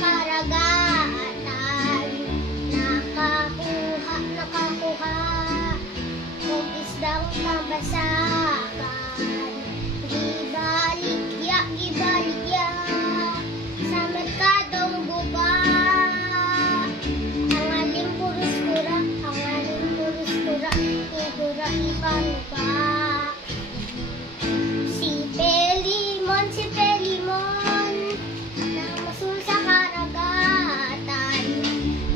karagatan, nakakuha, kung isdang mabasakan, gibaligya, sa merkadong guba, ang aling puros kura, igura ipanupa. Si Pelimon, namasul sa karagatan,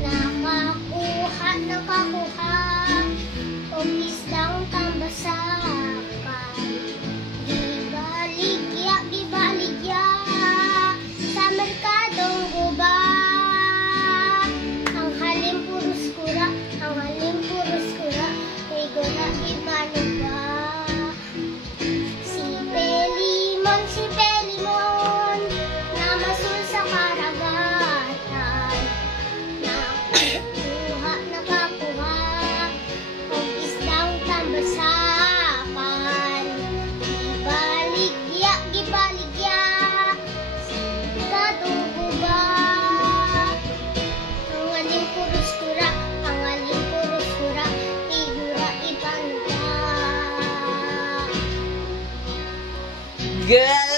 nakakuha, kung isdang tambasakan, gibaligya, sa merkadong guba, ang halim puros kura, igura ipanupa. Si Pelimon, namasul sa karagatan, nakakuha, kung isdang tambasakan, gibaligya, sa merkadong guba, ang aling puros kura, igura ipanupa. Good!